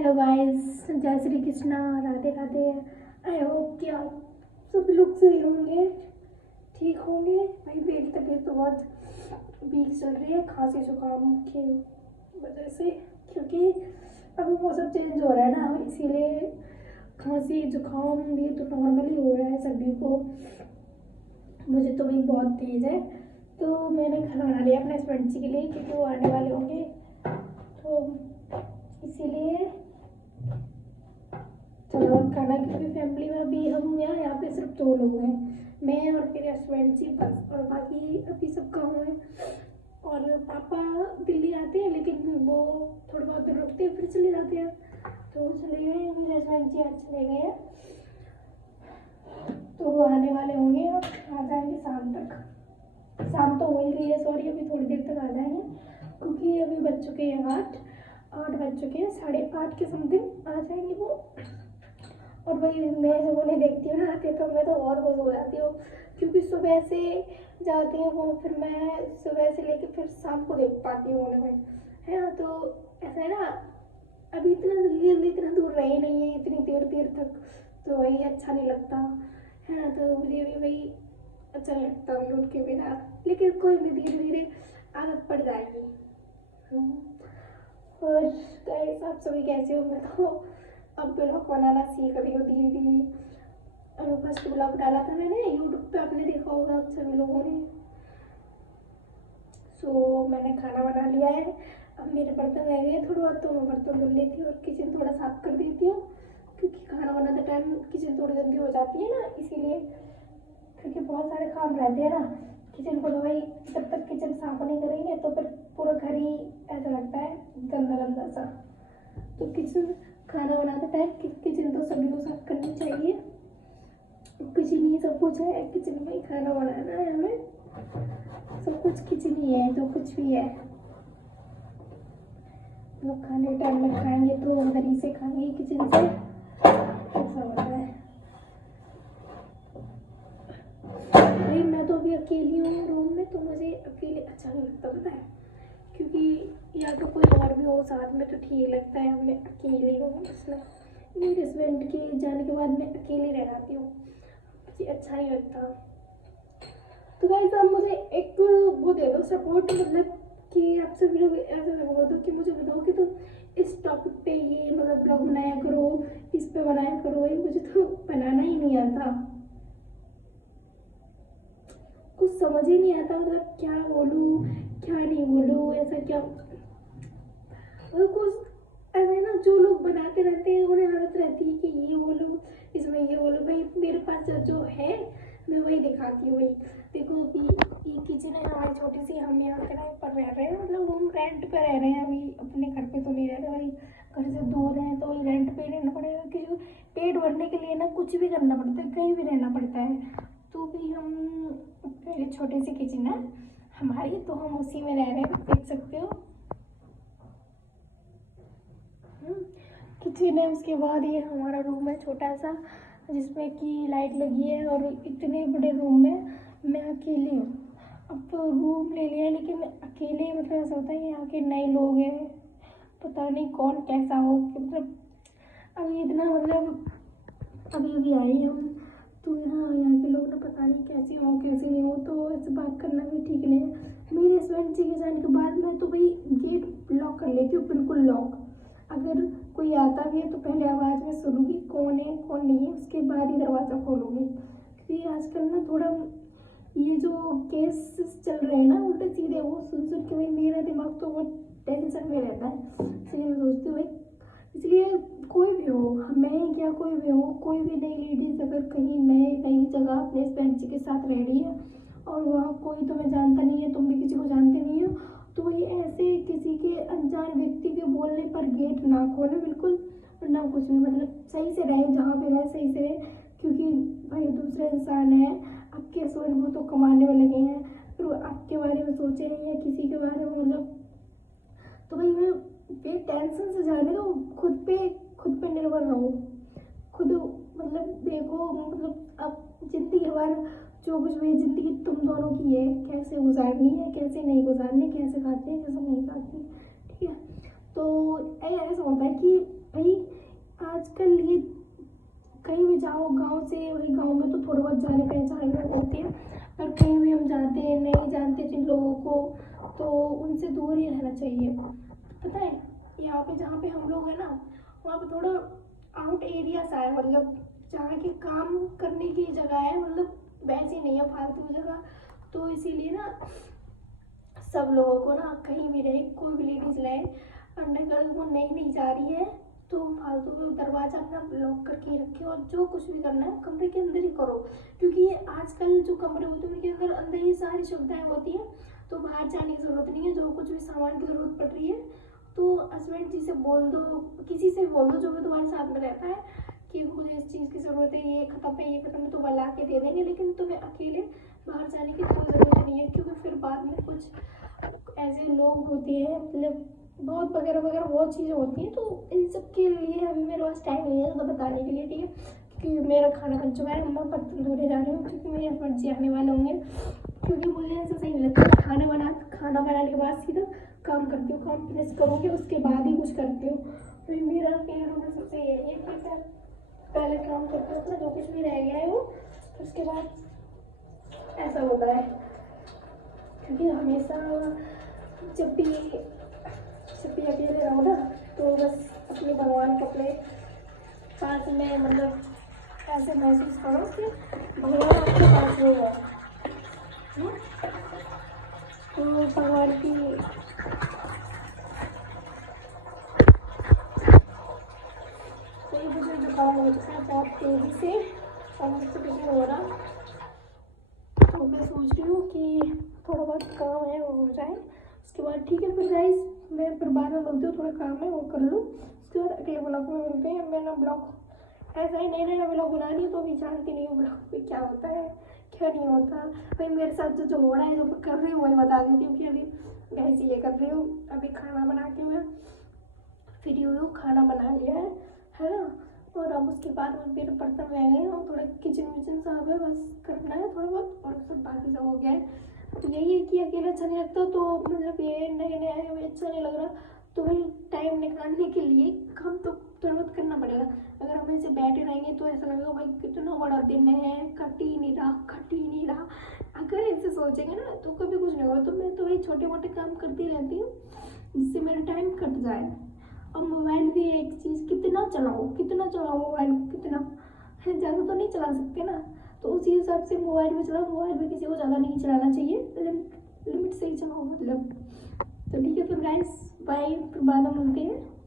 Hello guys, जय Shri Krishna, Radhe Radhe. I hope कि आप सभी लोग सही होंगे, ठीक होंगे। भाई मेरी तबीयत तो बहुत वीक चल रही है, खांसी जुकाम की वजह से, क्योंकि अभी मौसम चेंज हो रहा है ना, इसीलिए खांसी जुकाम भी तो नॉर्मली हो रहा है सभी को। मुझे तो भी बहुत तेज है, तो मैंने खाना बना लिया अपने हस्बैंड जी के लिए, क्योंकि वो आने वाले होंगे, तो इसीलिए चलो खाना। क्योंकि फैमिली में अभी हम यहाँ पे सिर्फ 2 लोग हैं, मैं और मेरे हस्बैंड जी बस, और बाकी अभी सब गाँव है। और पापा दिल्ली आते हैं, लेकिन वो थोड़ा बहुत दूर रुकते हैं फिर चले जाते हैं, तो वो चले गए हैं। मेरे हस्बैंड जी आज चले गए हैं, तो वो आने वाले होंगे और आ जाएंगे शाम तक। शाम तो हो ही रही है, सॉरी, अभी थोड़ी देर तक आ जाएंगे, क्योंकि अभी बज चुके हैं 8 बज चुके हैं, 8:30 के समथिंग आ जाएंगे वो। और भाई मैं जब उन्हें देखती हूँ ना आते, तो मैं तो और खुश हो जाती हूँ, क्योंकि सुबह से जाते हैं वो, फिर मैं सुबह से लेके फिर शाम को देख पाती हूँ उन्हें, है ना। तो ऐसा है ना, अभी इतना जल्दी जल्दी इतना दूर रहे नहीं है इतनी देर देर तक, तो वही अच्छा नहीं लगता, है ना। तो मुझे भी वही अच्छा नहीं लगता है उनके बिना, लेकिन कोई नहीं, धीरे धीरे आदत पड़ जाएगी। और गाइस, आप सभी कैसे हो? मैं तो अब ब्लॉग बनाना सीख रही हूँ धीरे धीरे। और फर्स्ट ब्लॉग डाला था मैंने यूट्यूब पे, आपने देखा होगा आप सभी लोगों ने। सो मैंने खाना बना लिया है, अब मेरे बर्तन रह गए थोड़ा बहुत, तो मैं बर्तन धुल लेती हूँ और किचन थोड़ा साफ कर देती हूँ, क्योंकि खाना बनाते टाइम किचन थोड़ी गंदी हो जाती है ना, इसीलिए। क्योंकि बहुत सारे काम रहते हैं ना किचन को, तो भाई जब तक किचन साफ नहीं करेंगे तो फिर पूरा घर ही ऐसा लगता है गंदा गंदा सा। तो किचन खाना बनाते टाइम किचन तो सभी को साफ करनी चाहिए, किचन ही सब कुछ है, किचन में ही खाना बनाना है हमें, सब कुछ किचन ही है, जो कुछ भी है। लोग खाने टाइम में खाएंगे तो उधर ही से खाएंगे, किचन से, ऐसा होता है। भाई मैं तो अभी अकेली हूँ रूम में, तो मुझे अकेले अच्छा नहीं लगता, पता है, क्योंकि या तो कोई और भी हो साथ में तो ठीक लगता है, मैं अकेली हूँ इसमें। मेरे हस्बैंड के जाने के बाद मैं अकेली रह जाती हूँ, मुझे अच्छा नहीं लगता। तो गाइस, आप मुझे एक वो दे दो सपोर्ट, मतलब कि आप सभी लोग ऐसा बोल दो कि मुझे बताओ कि तुम इस टॉपिक पे ये मतलब ब्लॉग बनाया करो, इस पे बनाया करो। ये मुझे तो बनाना ही नहीं आता, कुछ समझ ही नहीं आता, मतलब क्या बोलूँ क्या नहीं बोलूँ, ऐसा क्या। और कुछ ऐसा है ना, जो लोग बनाते रहते हैं उन्हें आदत रहती है कि ये बोलो, इसमें ये बोलो। भाई मेरे पास जो है मैं वही दिखाती हूँ। भाई देखो, अभी ये किचन है हमारी छोटी सी, हम यहाँ किराए पर रह रहे हैं, मतलब हम रेंट पे रह रहे हैं, अभी अपने घर पे तो नहीं रह रहे भाई, घर से दूर है, तो वही रेंट पे रहना पड़ेगा, क्योंकि पेट भरने के लिए ना कुछ भी करना पड़ता है, कहीं भी रहना पड़ता है। तो भी हम, मेरी छोटी सी किचन है हमारी, तो हम उसी में रह रहे हैं, देख सकते हो। किचन है, उसके बाद ये हमारा रूम है छोटा सा, जिसमें कि लाइट लगी है, और इतने बड़े रूम में मैं अकेली हूँ। अब तो रूम ले लिया है, लेकिन अकेले मतलब ऐसा होता है, यहाँ के नए लोग हैं, पता नहीं कौन कैसा हो, मतलब अभी इतना मतलब अभी अभी आए हम, तो यहाँ के लोग ना पता नहीं कैसे हो कैसे नहीं हो, तो ऐसे बात करना भी ठीक नहीं है। मेरे हस्बैंड जी के जाने के बाद मैं तो भाई गेट लॉक कर लेती हूँ, बिल्कुल लॉक। अगर कोई आता भी है तो पहले आवाज़ में सुनूंगी कौन है कौन नहीं है, उसके बाद ही दरवाज़ा खोलूंगी। क्योंकि आजकल ना थोड़ा ये जो केस चल रहे हैं ना उल्टे सीधे, वो सुन सुन के भाई मेरा दिमाग तो वो टेंशन में रहता है। इसलिए मैं सोचती हूँ भाई, इसलिए कोई भी हो, मैं ही क्या कोई भी हो, कोई भी नई लेडीज अगर कहीं नई जगह अपने फ्रेंड जी के साथ रह रही है, और वहाँ कोई तुम्हें जानता नहीं है, तुम भी किसी को जानते नहीं हो, तो ये ऐसे किसी के अनजान व्यक्ति के बोलने पर गेट ना खोले बिल्कुल, और ना कुछ भी, मतलब सही से रहे, जहाँ पे रहे सही से रहे। क्योंकि भाई दूसरे इंसान है, आपके हस्बैंड वो तो कमाने में लगे हैं, फिर वो आपके बारे में सोचे नहीं है किसी के बारे में, मतलब तो भाई मैं ये टेंशन से जाने दो, खुद पे निर्भर रहो, खुद मतलब देखो, मतलब अब जिंदगी भर जो कुछ भी जिंदगी तुम दोनों की है, कैसे गुजारनी है कैसे नहीं गुजारनी, कैसे खाते हैं कैसे नहीं खाते, ठीक है। तो ऐसा होता है कि भाई थोड़े बहुत जाने पहचान लोग होते हैं, और कहीं भी हम जाते हैं नहीं जानते जिन लोगों को, तो उनसे दूर ही रहना चाहिए। पता है यहाँ पे जहाँ पे हम लोग हैं ना, वहाँ पे थोड़ा आउट एरिया सा है, मतलब जहाँ के काम करने की जगह है, मतलब वैसी नहीं है फालतू जगह। तो इसीलिए ना सब लोगों को ना कहीं भी रहे, कोई भी लेडीज रहे, और अगर वो नहीं जा रही है तो फालतू में दरवाजा अपना लॉक करके रखे, और जो कुछ भी करना है कमरे के अंदर ही करो, क्योंकि ये आजकल जो कमरे होते हैं उनके अंदर ही सारी सुविधाएं होती हैं, तो बाहर जाने की ज़रूरत नहीं है। जो कुछ भी सामान की ज़रूरत पड़ रही है तो हस्बैंड जी से बोल दो, किसी से बोल दो जो भी तुम्हारे साथ में रहता है कि मुझे इस चीज़ की ज़रूरत है, ये ख़त्म है, ये ख़त्म है, तो वो ला के दे देंगे। लेकिन तुम्हें अकेले बाहर जाने की कोई ज़रूरत नहीं है, क्योंकि फिर बाद में कुछ ऐसे लोग होते हैं, मतलब बहुत वगैरह वगैरह बहुत चीज़ें होती हैं। तो इन सब के लिए अभी मेरे पास टाइम नहीं है तो बताने के लिए, ठीक है, क्योंकि मेरा खाना बन चुका है, मैं बर्तन धोने जा रही हूँ, क्योंकि मेरे हस्बैंड जी आने वाले होंगे। क्योंकि मुझे ऐसा सही नहीं लगता, खाना बनाने के बाद सीधा काम करती हूँ, काम फिनिश करूँगी उसके बाद ही कुछ करती हूँ। तो मेरा कहना में सबसे यही है कि मैं पहले काम करती हूँ अपना, जो कुछ भी रह गया है वो, उसके बाद ऐसा होता है। क्योंकि हमेशा जब भी अकेले रहो ना, तो बस अपने भगवान को अपने पास में, मतलब ऐसे महसूस करो कि भगवान आपके पास हो गया। तो भगवान की कोई मुझे जुकाम हो चुका है बहुत तेज़ी से, और मुझसे कुछ नहीं हो रहा। तो मैं सोच रही हूँ कि थोड़ा बहुत काम है वो हो जाए, उसके बाद ठीक है। फिर गाइस मैं फिर बाद में मिलती हूँ, थोड़ा काम है वो कर लूँ, उसके बाद अगले ब्लॉग में मिलते हैं। मैंने ब्लॉग ऐसा ही नया नया ब्लॉग बना रही हूँ, तो अभी जानती नहीं हूँ ब्लॉग में क्या होता है क्या नहीं होता। भाई मेरे साथ जो हो रहा है, जो मैं कर रही हूँ वही बता देती हूँ कि अभी गैस ये कर रही हूँ। अभी खाना बना के मैं फ्री हुई हूँ, खाना बना लिया है ना, और अब उसके बाद मेरे बर्तन रह गए हैं और थोड़ा किचन विचन साफ है, बस करना है थोड़ा बहुत, और सब बाकी सब हो गया है। तो यही है कि अकेला अच्छा नहीं लगता, तो मतलब ये नए नए आए हुए अच्छा नहीं लग रहा, तो भाई टाइम निकालने के लिए काम तो तुरंत करना पड़ेगा। अगर हम ऐसे बैठे रहेंगे तो ऐसा लगेगा भाई कितना बड़ा दिन है, कट ही नहीं रहा। अगर ऐसे सोचेंगे ना तो कभी कुछ नहीं होगा। तो मैं तो भाई छोटे मोटे काम करती रहती हूँ जिससे मेरा टाइम कट जाए। और मोबाइल भी एक चीज़, कितना चलाओ मोबाइल, कितना है, ज़्यादा तो नहीं चला सकते ना, तो उसी हिसाब से मोबाइल में चलाओ। मोबाइल में किसी को ज़्यादा नहीं चलाना चाहिए, लिमिट से ही चलाओ मतलब। तो ठीक है फिर गाइस, बाय, फिर बाद में मिलते हैं।